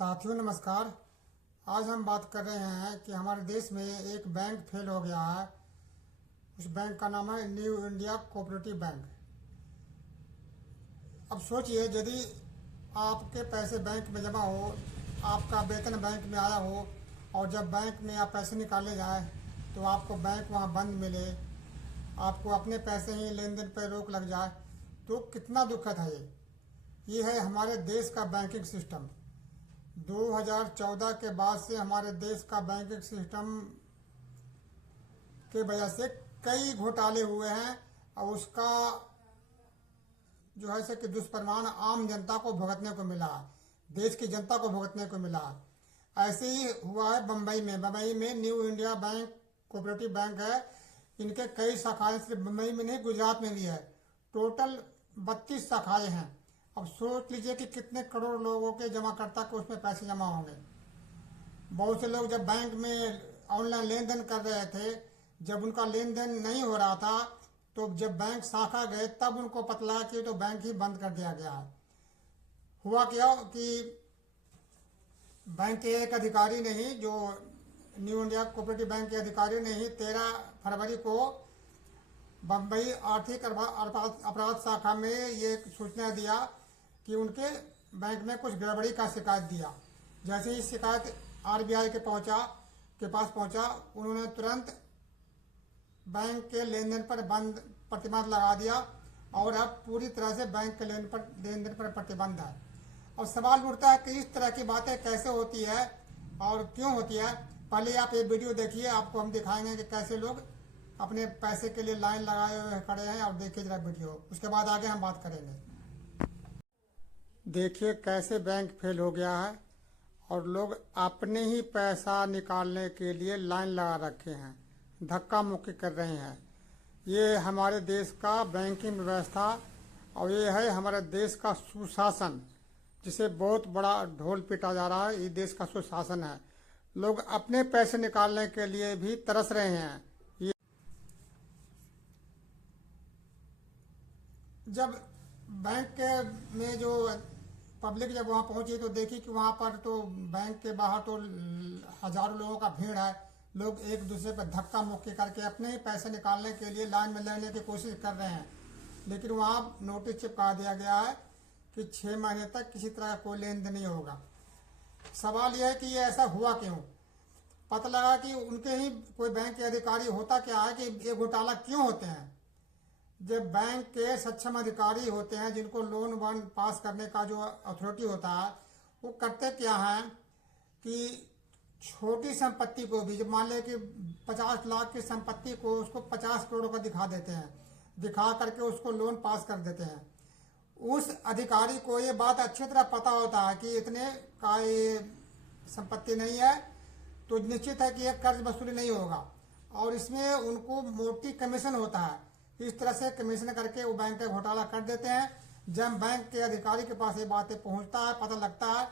साथियों नमस्कार। आज हम बात कर रहे हैं कि हमारे देश में एक बैंक फेल हो गया है। उस बैंक का नाम है न्यू इंडिया कोऑपरेटिव बैंक। अब सोचिए, यदि आपके पैसे बैंक में जमा हो, आपका वेतन बैंक में आया हो और जब बैंक में आप पैसे निकालने जाए तो आपको बैंक वहाँ बंद मिले, आपको अपने पैसे ही लेन देन पर रोक लग जाए, तो कितना दुखद है ये है हमारे देश का बैंकिंग सिस्टम। 2014 के बाद से हमारे देश का बैंकिंग सिस्टम के वजह से कई घोटाले हुए हैं और उसका जो है कि दुष्परिणाम आम जनता को भुगतने को मिला, देश की जनता को भुगतने को मिला। ऐसे ही हुआ है बम्बई में new India bank cooperative bank है। इनके कई शाखाएं सिर्फ बम्बई में नहीं, गुजरात में भी है। टोटल 32 शाखाएं हैं। अब सोच लीजिए कि कितने करोड़ लोगों के जमाकर्ता को उसमें पैसे जमा होंगे। बहुत से लोग जब बैंक में ऑनलाइन लेन देन कर रहे थे, जब उनका लेन देन नहीं हो रहा था, तो जब बैंक शाखा गए तब उनको पता लगा कि तो बैंक ही बंद कर दिया गया है। हुआ क्या कि बैंक के एक अधिकारी ने ही, जो न्यू इंडिया कोऑपरेटिव बैंक के अधिकारी ने ही 13 फरवरी को बम्बई आर्थिक अपराध शाखा में ये सूचना दिया कि उनके बैंक में कुछ गड़बड़ी का शिकायत दिया। जैसे ही शिकायत आरबीआई के पास पहुंचा, उन्होंने तुरंत बैंक के लेन देन पर बंद प्रतिबंध लगा दिया और अब पूरी तरह से बैंक के लेन देन पर प्रतिबंध है। और सवाल उठता है कि इस तरह की बातें कैसे होती है और क्यों होती है। पहले आप ये वीडियो देखिए, आपको हम दिखाएंगे कि कैसे लोग अपने पैसे के लिए लाइन लगाए हुए खड़े हैं। और देखिए जरा वीडियो, उसके बाद आगे हम बात करेंगे। देखिए कैसे बैंक फेल हो गया है और लोग अपने ही पैसा निकालने के लिए लाइन लगा रखे हैं, धक्का मुक्की कर रहे हैं। ये हमारे देश का बैंकिंग व्यवस्था और ये है हमारे देश का सुशासन, जिसे बहुत बड़ा ढोल पीटा जा रहा है। ये देश का सुशासन है। लोग अपने पैसे निकालने के लिए भी तरस रहे हैं। जब बैंक में जो पब्लिक जब वहाँ पहुंची तो देखी कि वहाँ पर तो बैंक के बाहर तो हजारों लोगों का भीड़ है। लोग एक दूसरे पर धक्का मुक्की करके अपने ही पैसे निकालने के लिए लाइन में लगने की कोशिश कर रहे हैं। लेकिन वहाँ नोटिस चिपका दिया गया है कि 6 महीने तक किसी तरह का कोई लेन देन नहीं होगा। सवाल यह है कि ये ऐसा हुआ क्यों। पता लगा कि उनके ही कोई बैंक के अधिकारी, होता क्या है कि ये घोटाला क्यों होते हैं। जब बैंक के सक्षम अधिकारी होते हैं, जिनको लोन वोन पास करने का जो अथॉरिटी होता है, वो करते क्या है कि छोटी संपत्ति को भी, जब मान लें कि 50 लाख की संपत्ति को उसको 50 करोड़ का दिखा देते हैं, दिखा करके उसको लोन पास कर देते हैं। उस अधिकारी को ये बात अच्छी तरह पता होता है कि इतने का ये संपत्ति नहीं है, तो निश्चित है कि ये कर्ज वसूली नहीं होगा और इसमें उनको मोटी कमीशन होता है। इस तरह से कमीशन करके वो बैंक का घोटाला कर देते हैं। जब बैंक के अधिकारी के पास ये बातें पहुंचता है, पता लगता है,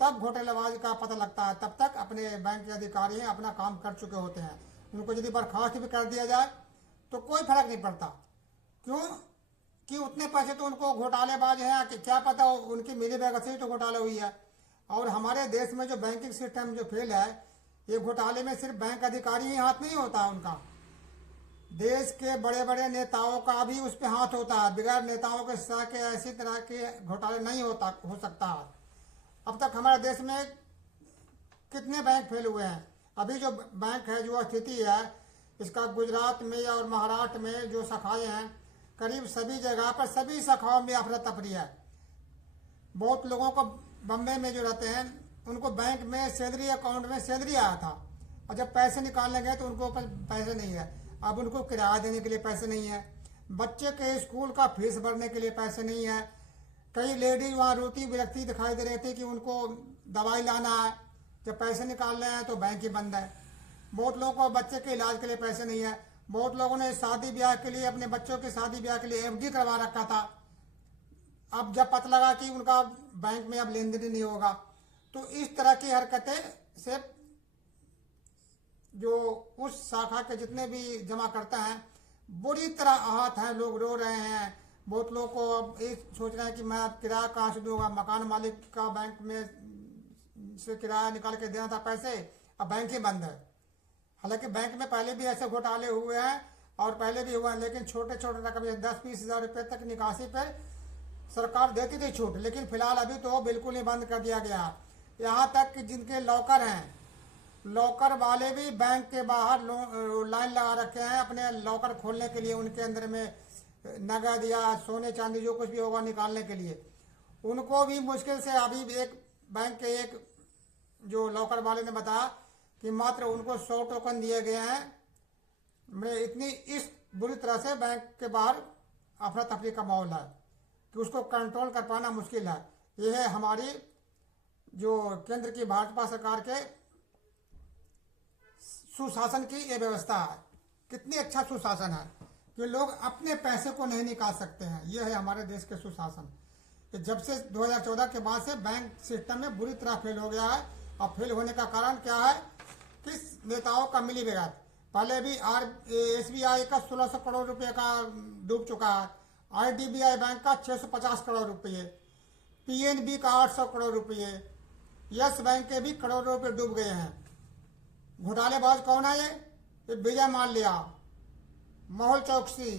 तब घोटालेबाज का पता लगता है। तब तक अपने बैंक के अधिकारी अपना काम कर चुके होते हैं। उनको यदि बर्खास्त भी कर दिया जाए तो कोई फर्क नहीं पड़ता। क्यों कि उतने पैसे तो उनको घोटालेबाज हैं कि क्या पता उनकी मिली भगत से तो घोटाला हुई है। और हमारे देश में जो बैंकिंग सिस्टम जो फेल है, ये घोटाले में सिर्फ बैंक अधिकारी ही हाथ नहीं होता उनका, देश के बड़े बड़े नेताओं का भी उस पर हाथ होता है। बगैर नेताओं के सह के ऐसी तरह के घोटाले नहीं हो सकता। अब तक हमारे देश में कितने बैंक फेल हुए हैं। अभी जो बैंक है, जो स्थिति है इसका, गुजरात में और महाराष्ट्र में जो शाखाएं हैं, करीब सभी जगह पर सभी शाखाओं में अफरा तफरी है। बहुत लोगों को बम्बई में जो रहते हैं, उनको बैंक में सैलरी अकाउंट में सैलरी आया था और जब पैसे निकालने गए तो उनको पैसे नहीं है। अब उनको किराया देने के लिए पैसे नहीं है, बच्चे के स्कूल का फीस भरने के लिए पैसे नहीं है। कई लेडीज वहाँ रोती बिलखती दिखाई दे रही थी कि उनको दवाई लाना है, जब पैसे निकालने हैं तो बैंक ही बंद है। बहुत लोगों को बच्चे के इलाज के लिए पैसे नहीं है। बहुत लोगों ने शादी ब्याह के लिए, अपने बच्चों की शादी ब्याह के लिए एफडी करवा रखा था। अब जब पता लगा कि उनका बैंक में अब लेन देन नहीं होगा, तो इस तरह की हरकतें से जो उस शाखा के जितने भी जमा करता हैं बुरी तरह आहत हैं। लोग रो रहे हैं। बहुत लोग को अब ये सोच रहे हैं कि मैं अब किराया कहाँ से दूंगा। मकान मालिक का बैंक में से किराया निकाल के देना था पैसे, अब बैंक ही बंद है। हालांकि बैंक में पहले भी ऐसे घोटाले हुए हैं और पहले भी हुआ है, लेकिन छोटे छोटे रकम 10-20 हज़ार रुपये तक निकासी पर सरकार देती थी छूट, लेकिन फिलहाल अभी तो बिल्कुल ही बंद कर दिया गया। यहाँ तक कि जिनके लॉकर हैं, लॉकर वाले भी बैंक के बाहर लाइन लगा रखे हैं अपने लॉकर खोलने के लिए, उनके अंदर में नगद या सोने चांदी जो कुछ भी होगा निकालने के लिए। उनको भी मुश्किल से अभी एक बैंक के एक जो लॉकर वाले ने बताया कि मात्र उनको 100 टोकन दिए गए हैं। मैं इतनी इस बुरी तरह से बैंक के बाहर अफरा तफरी का माहौल है कि उसको कंट्रोल कर पाना मुश्किल है। यह है हमारी जो केंद्र की भाजपा सरकार के सुशासन की ये व्यवस्था है। कितनी अच्छा सुशासन है कि लोग अपने पैसे को नहीं निकाल सकते हैं। यह है हमारे देश के सुशासन। जब से 2014 के बाद से बैंक सिस्टम में बुरी तरह फेल हो गया है। और फेल होने का कारण क्या है? किस नेताओं का मिली भगत। पहले भी SBI का 1600 करोड़ रुपए का डूब चुका है, IDBI बैंक का 650 करोड़ रुपये, PNB का 800 करोड़ रुपये, यस बैंक के भी करोड़ों रुपये डूब गए हैं। घोटालेबाज कौन है? ये विजय माल्या, मेहुल चोकसी,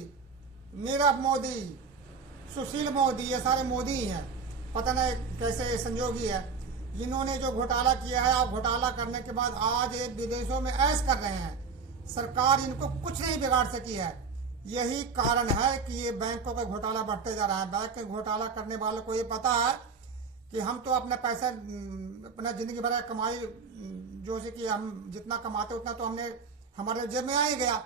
नीरव मोदी, सुशील मोदी, ये सारे मोदी ही हैं। पता नहीं कैसे संजोगी है। जिन्होंने जो घोटाला किया है और घोटाला करने के बाद आज ये विदेशों में ऐश कर रहे हैं। सरकार इनको कुछ नहीं बिगाड़ सकी है। यही कारण है कि ये बैंकों का घोटाला बढ़ते जा रहा है। बैंक के घोटाला करने वालों को ये पता है कि हम तो अपना पैसा, अपना जिंदगी भर कमाई, जो से कि हम जितना कमाते उतना तो हमने हमारे जेब में आ ही गया।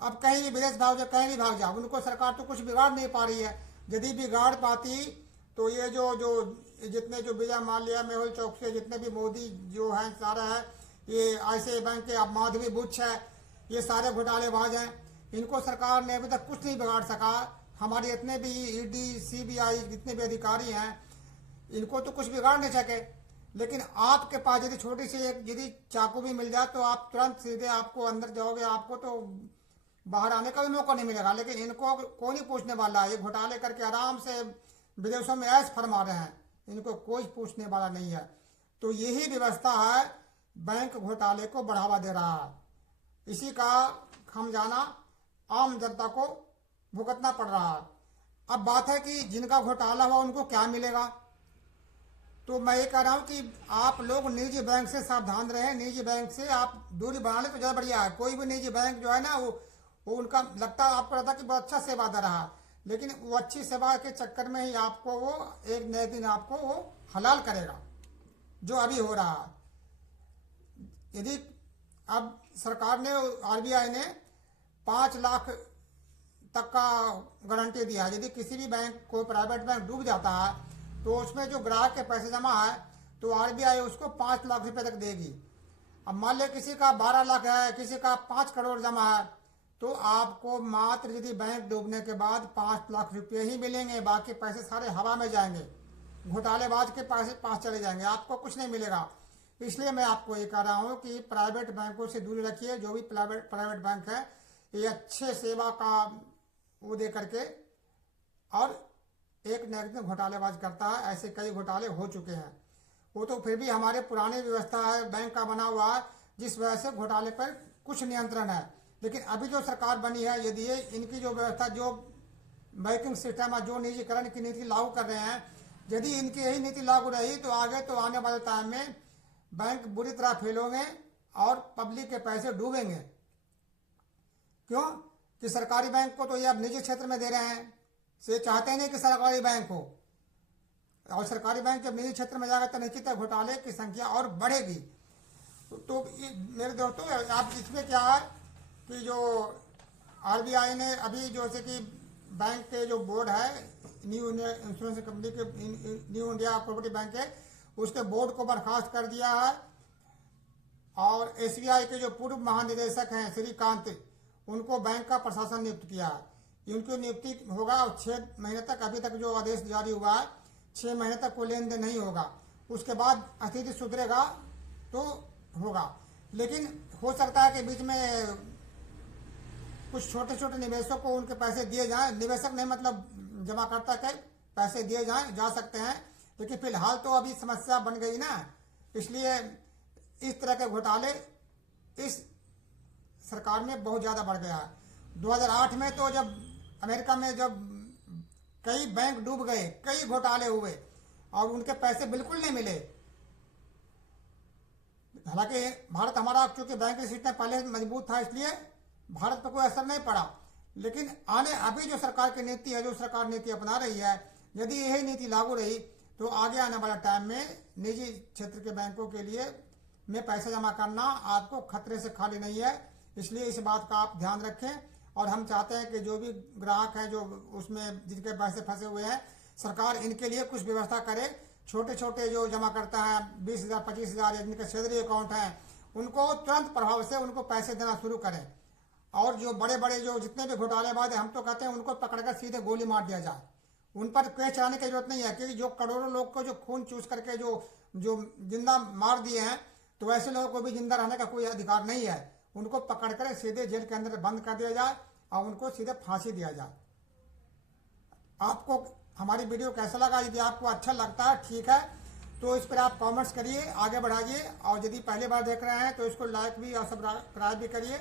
अब कहीं भी विदेश भाग जाओ, कहीं भी भाग जाओ, उनको सरकार तो कुछ बिगाड़ नहीं पा रही है। यदि बिगाड़ पाती तो ये जो जितने जो विजय माल्या, मेहुल चोकसी, जितने भी मोदी जो हैं सारा है, ये ICICI बैंक के, अब माधवी बुच है, ये सारे घोटालेबाज हैं। इनको सरकार ने अभी तक कुछ नहीं बिगाड़ सका। हमारे इतने भी ED, CBI जितने भी अधिकारी हैं, इनको तो कुछ बिगाड़ नहीं सके। लेकिन आपके पास यदि छोटी सी एक यदि चाकू भी मिल जाए तो आप तुरंत सीधे आपको अंदर जाओगे, आपको तो बाहर आने का भी मौका नहीं मिलेगा। लेकिन इनको कोई नहीं पूछने वाला। ये घोटाले करके आराम से विदेशों में ऐश फरमा रहे हैं, इनको कोई पूछने वाला नहीं है। तो यही व्यवस्था है, बैंक घोटाले को बढ़ावा दे रहा है। इसी का हम जाना आम जनता को भुगतना पड़ रहा है। अब बात है कि जिनका घोटाला हुआ उनको क्या मिलेगा। तो मैं ये कह रहा हूँ कि आप लोग निजी बैंक से सावधान रहें। निजी बैंक से आप दूरी बना लें तो ज़्यादा बढ़िया है। कोई भी निजी बैंक जो है ना, वो उनका लगता है, आपको लगता है कि बहुत अच्छा सेवा दे रहा है, लेकिन वो अच्छी सेवा के चक्कर में ही आपको वो एक नए दिन आपको वो हलाल करेगा, जो अभी हो रहा है। यदि अब सरकार ने, RBI ने 5 लाख तक का गारंटी दिया है। यदि किसी भी बैंक को, प्राइवेट बैंक डूब जाता है तो उसमें जो ग्राहक के पैसे जमा है तो RBI उसको 5 लाख रुपए तक देगी। अब मान लिया किसी का 12 लाख है, किसी का 5 करोड़ जमा है, तो आपको मात्र यदि बैंक डूबने के बाद 5 लाख रुपये ही मिलेंगे। बाकी पैसे सारे हवा में जाएंगे, घोटालेबाज के पास चले जाएंगे, आपको कुछ नहीं मिलेगा। इसलिए मैं आपको ये कह रहा हूँ कि प्राइवेट बैंकों से दूरी रखिए। जो भी प्राइवेट बैंक है, ये अच्छे सेवा का वो दे करके और एक नए घोटालेबाज करता है। ऐसे कई घोटाले हो चुके हैं। वो तो फिर भी हमारे पुरानी व्यवस्था है बैंक का बना हुआ है, जिस वजह से घोटाले पर कुछ नियंत्रण है। लेकिन अभी जो सरकार बनी है, यदि ये इनकी जो व्यवस्था, जो बैंकिंग सिस्टम है, जो निजीकरण की नीति लागू कर रहे हैं, यदि इनकी यही नीति लागू रही तो आगे तो आने वाले टाइम में बैंक बुरी तरह फेल होंगे और पब्लिक के पैसे डूबेंगे। क्यों कि सरकारी बैंक को तो ये अब निजी क्षेत्र में दे रहे हैं। से चाहते नहीं कि सरकारी बैंक हो, और सरकारी बैंक जब निजी क्षेत्र में जाएगा तो निश्चित घोटाले की संख्या और बढ़ेगी। तो मेरे दोस्तों, आप इसमें क्या है कि जो RBI ने अभी जो से कि बैंक के जो बोर्ड है, न्यू इंडिया इंश्योरेंस कंपनी के, न्यू इंडिया कोऑपरेटिव बैंक के, उसके बोर्ड को बर्खास्त कर दिया है। और SBI के जो पूर्व महानिदेशक हैं श्रीकांत, उनको बैंक का प्रशासन नियुक्त किया है। उनकी नियुक्ति होगा और 6 महीने तक, अभी तक जो आदेश जारी हुआ है, 6 महीने तक कोई लेन देन नहीं होगा। उसके बाद स्थिति सुधरेगा तो होगा। लेकिन हो सकता है कि बीच में कुछ छोटे छोटे निवेशकों को उनके पैसे दिए जाएं। निवेशक नहीं मतलब जमाकर्ता के पैसे दिए जाएं, जा सकते हैं। लेकिन फिलहाल तो अभी समस्या बन गई ना इसलिए इस तरह के घोटाले इस सरकार में बहुत ज़्यादा बढ़ गया है। 2008 में तो जब अमेरिका में जब कई बैंक डूब गए, कई घोटाले हुए और उनके पैसे बिल्कुल नहीं मिले। हालांकि भारत हमारा चूंकि बैंकिंग सिस्टम पहले मजबूत था, इसलिए भारत पर कोई असर नहीं पड़ा। लेकिन अभी जो सरकार की नीति है, जो सरकार नीति अपना रही है, यदि यही नीति लागू रही तो आगे आने वाले टाइम में निजी क्षेत्र के बैंकों के लिए में पैसा जमा करना आपको खतरे से खाली नहीं है। इसलिए इस बात का आप ध्यान रखें। और हम चाहते हैं कि जो भी ग्राहक हैं जो उसमें जिनके पैसे फंसे हुए हैं, सरकार इनके लिए कुछ व्यवस्था करे। छोटे छोटे जो जमा करता है 20,000 25,000 या जिनके सैलरी अकाउंट हैं, उनको तुरंत प्रभाव से उनको पैसे देना शुरू करें। और जो बड़े बड़े जो जितने भी घोटालेबाज हैं, हम तो कहते हैं उनको पकड़कर सीधे गोली मार दिया जाए। उन पर केस चलाने की जरूरत नहीं है, क्योंकि जो करोड़ों लोग को जो खून चूस करके जो जो जिंदा मार दिए हैं, तो ऐसे लोगों को भी जिंदा रहने का कोई अधिकार नहीं है। उनको पकड़कर सीधे जेल के अंदर बंद कर दिया जाए और उनको सीधे फांसी दिया जाए। आपको हमारी वीडियो कैसा लगा? यदि आपको अच्छा लगता है, ठीक है, तो इस पर आप कमेंट्स करिए, आगे बढ़ाइए। और यदि पहली बार देख रहे हैं तो इसको लाइक भी और सब्सक्राइब भी करिए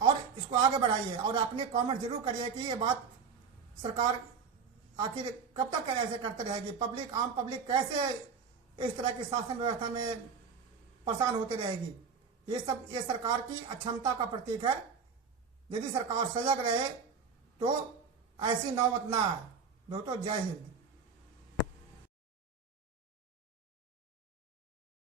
और इसको आगे बढ़ाइए। और अपने कमेंट जरूर करिए कि ये बात सरकार आखिर कब तक ऐसे करते रहेगी। पब्लिक, आम पब्लिक कैसे इस तरह की शासन व्यवस्था में परेशान होती रहेगी। ये सरकार की अक्षमता का प्रतीक है। यदि सरकार सजग रहे तो ऐसी नौबत ना आए। दोस्तों, जय हिंद।